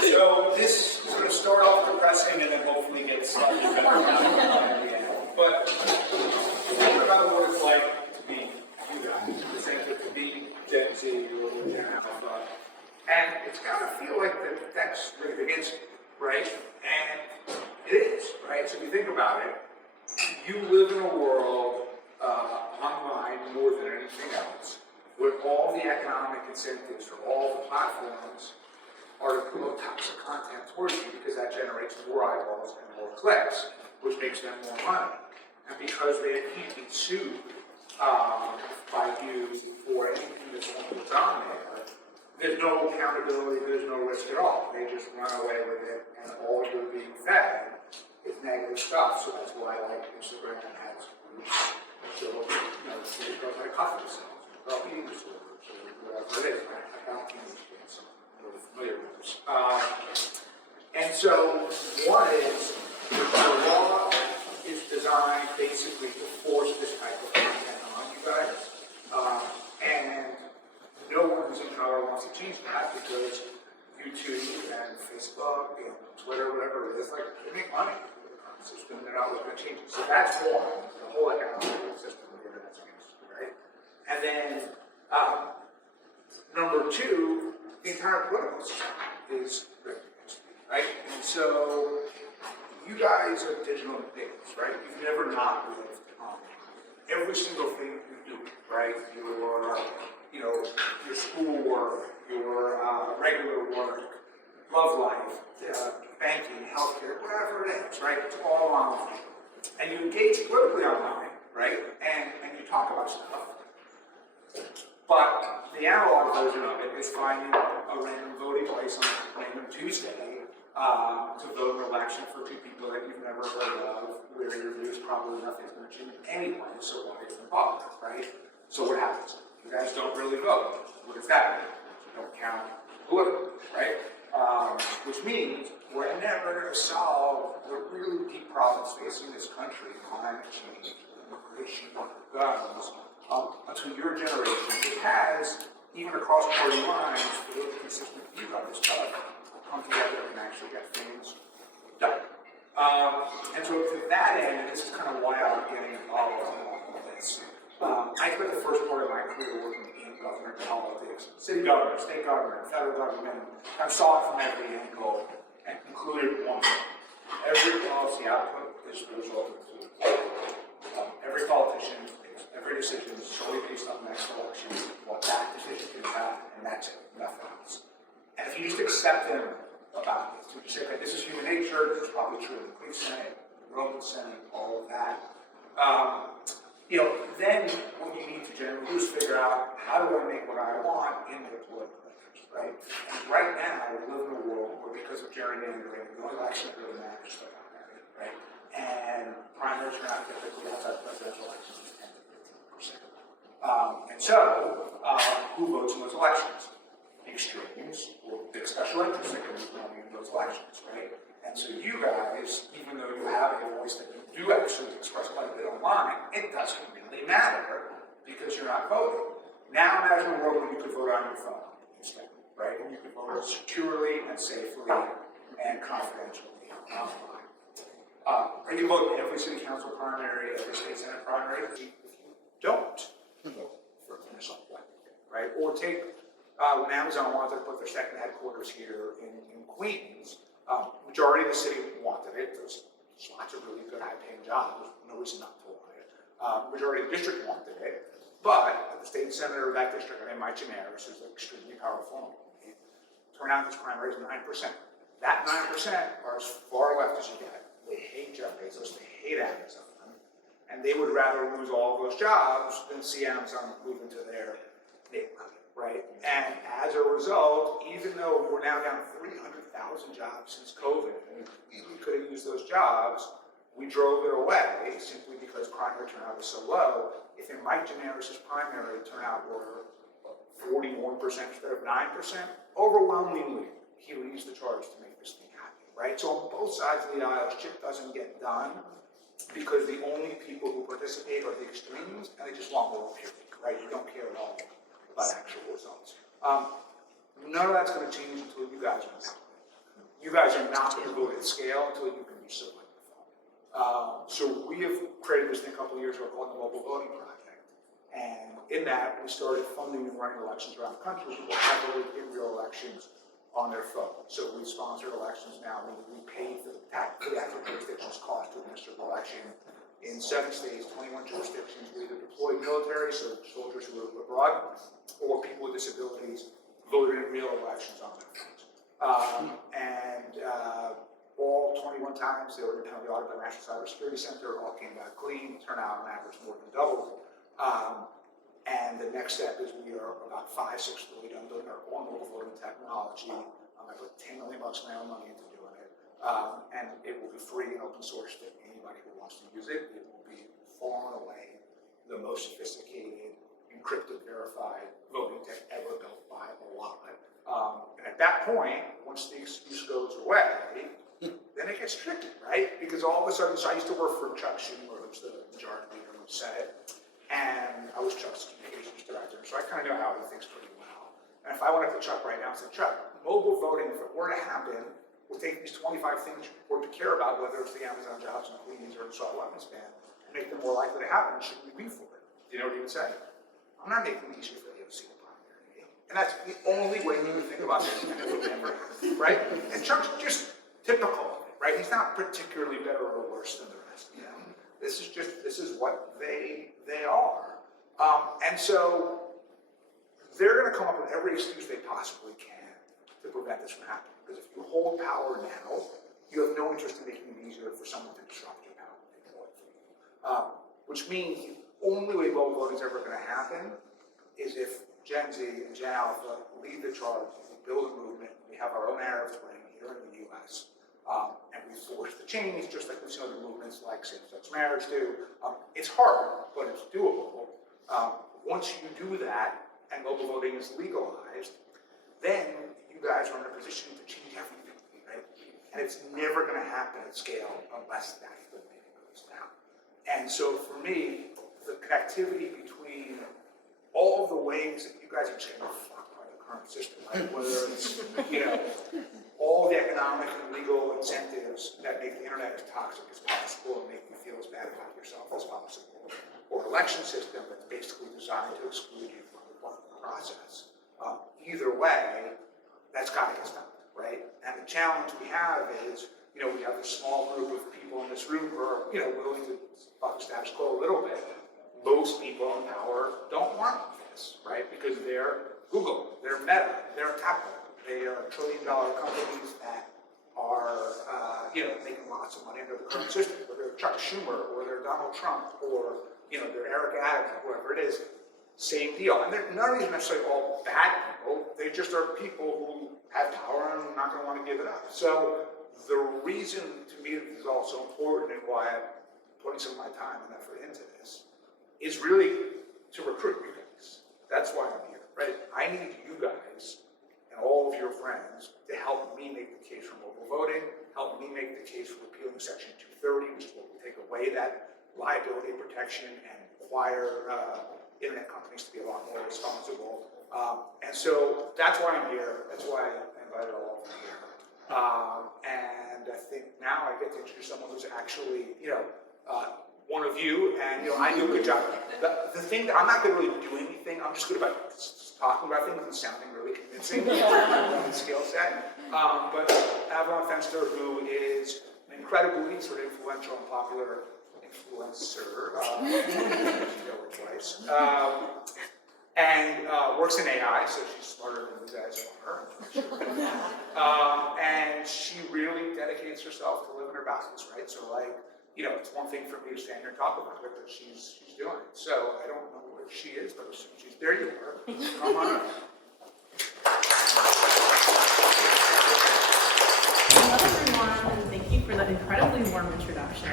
So this is going to start off depressing and then hopefully get slightly better. But think about what it's like to be you guys, to be Gen Z or Gen Alpha. And it's got to feel like that's really against you, right? And it is, right? So if you think about it, you live in a world online more than anything else, where all the economic incentives for all the platforms are to promote toxic content towards you because that generates more eyeballs and more clicks, which makes them more money. And because they can't be sued by you for anything that's on there, there's no accountability, there's no risk at all. They just run away with it, and all you're being fed is negative stuff. So that's why, like, Instagram has so, it goes like coffee themselves, or eating disorders, or whatever it is, right? I don't think it's really familiar with this. And so, one is the law is designed basically to force this type of content on you guys, and no one who's in power wants to change that because YouTube and Facebook and Twitter, whatever it is, like, they make money. System, they're not looking to change it. So that's one, the whole economic system of the internet's against, right? And then number two, the entire political system is against, right? And so you guys are digital natives, right? You've never not lived every single thing you do, right? Your schoolwork, your regular work, love life, banking, healthcare, whatever it is, right? It's all online. And you engage politically online, right? And you talk about stuff. But the analog version of it is finding a random voting place on a random Tuesday to vote in an election for two people that you've never heard of, where your views probably nothing's going to change anyway, so why even bother, right? So what happens? You guys don't really vote. What does that mean? You don't count politically, right? Which means we're never going to solve the really deep problems facing this country, climate change, immigration, guns, until your generation. It has, even across party lines, really consistent view on this stuff, come together and actually get things done. And so to that end, and this is kind of why I'm getting involved in all of this, I spent the first part of my career working in government politics, city government, state government, federal government. I saw it from every angle and concluded one thing. Every policy output is the result of every politician, every decision is solely based on the next election, what that decision can have, and that's it, nothing else. And if you just accept them about it, so you say, okay, this is human nature, this is probably true in the Greek Senate, the Roman Senate, all of that. Then what you need to generally do is figure out how do I make what I want in the political interest, right? And right now, we live in a world where because of gerrymandering, the only election that really matters is the primary, right? And primaries are not typically outside presidential elections, 10 to 15%. And so, who votes in those elections? Extremes or big special interests that can move money in those elections, right? And so you guys, even though you have a voice that you do actually express quite a bit online, it doesn't really matter because you're not voting. Now imagine a world where you could vote on your phone instead, right? And you could vote securely and safely and confidentially online. Are you vote every city council primary, every state senate primary? If you don't vote for things like that, right? Or take when Amazon wanted to put their second headquarters here in Queens, majority of the city wanted it. There's lots of really good high-paying jobs. No reason not to want it. Majority of the district wanted it, but the state senator of that district, Mike Generis, who's extremely powerful, turnout in this primary is 9%. That 9% are as far left as you get. They hate Jeff Bezos, they hate Amazon, and they would rather lose all of those jobs than see Amazon move into their neighborhood, right? And as a result, even though we're now down 300,000 jobs since COVID, and we could have used those jobs, we drove it away simply because primary turnout was so low. If in Mike Generis' primary turnout were 41% instead of 9%, overwhelmingly, he leads the charge to make this thing happen, right? So on both sides of the aisle, shit doesn't get done because the only people who participate are the extremes, and they just want more purity, right? You don't care at all about actual results. None of that's going to change until you guys are out. You guys are not going to vote at scale until you can be so wonderful. So we have created this thing a couple of years ago called the Mobile Voting Project. And in that, we started funding and running elections around the country. People have voted in real elections on their phone. So we sponsor elections now. We pay for the actual jurisdiction's cost to administer the election in 7 states, 21 jurisdictions. We either deploy military, so soldiers who are abroad, or people with disabilities voted in real elections on their phones. All 21 times they were independently audited by the National Cybersecurity Center, all came back clean, turnout on average more than doubled. And the next step is we are about 5-6 really done building our own mobile voting technology. I put $10 million of my own money into doing it. And it will be free and open source to anybody who wants to use it. It will be far and away the most sophisticated, encrypted, verified voting tech ever built by a lot. And at that point, once the excuse goes away, then it gets tricky, right? Because all of a sudden, so I used to work for Chuck Schumer, who's the majority leader of the Senate, and I was Chuck's communications director, so I kind of know how he thinks pretty well. And if I went up to Chuck right now and said, Chuck, mobile voting, if it were to happen, we'll take these 25 things you purport to care about, whether it's the Amazon jobs and Queens or the assault weapons ban, and make them more likely to happen, should we be for it? Do you know what he would say? I'm not making it easier for you to see the primary. And that's the only way you would think about this, and it would never happen, right? And Chuck's just typical of it, right? He's not particularly better or worse than the rest, you know? This is what they are. And so they're going to come up with every excuse they possibly can to prevent this from happening. Because if you hold power now, you have no interest in making it easier for someone to disrupt your power. Which means the only way mobile voting is ever going to happen is if Gen Z and Gen Alpha lead the charge, we build a movement, we have our own Arab Spring here in the US, and we force the change, just like we've seen other movements like same-sex marriage do. It's hard, but it's doable. Once you do that, and mobile voting is legalized, then you guys are in a position to change everything, right? And it's never going to happen at scale unless that's the way it goes down. And so for me, the connectivity between all of the ways that you guys are just getting fucked by the current system, right? Whether it's, you know, all the economic and legal incentives that make the internet as toxic as possible and make you feel as bad about yourself as possible, or election system that's basically designed to exclude you from the process. Either way, that's got to get stopped, right? And the challenge we have is, you know, we have a small group of people in this room who are, you know, willing to fuck the status quo a little bit. Most people in power don't want this, right? Because they're Google, they're Meta, they're Apple, they are trillion-dollar companies that are, you know, making lots of money under the current system. Whether they're Chuck Schumer or they're Donald Trump or, you know, they're Eric Adams or whoever it is, same deal. And none of these are necessarily all bad people. They just are people who have power and are not going to want to give it up. So the reason to me this is all so important and why I'm putting some of my time and effort into this is really to recruit you guys. That's why I'm here, right? I need you guys and all of your friends to help me make the case for mobile voting, help me make the case for repealing Section 230, which is what will take away that liability protection and require internet companies to be a lot more responsible. And so that's why I'm here. That's why I invited all of you here. And I think now I get to introduce someone who's actually, you know, one of you, and you know, I do a good job. The thing that I'm not good at really doing anything, I'm just good about talking about things and sounding really convincing skill set. But Avalon Fenster, who is an incredibly sort of influential and popular influencer, twice, and works in AI, so she's smarter than you guys are. And she really dedicates herself to living her values, right? So like, you know, it's one thing for me to stand here and talk about it, but she's doing it. So I don't know where she is, but as soon as she's there, you are. Come on up. Hello, everyone, and thank you for that incredibly warm introduction.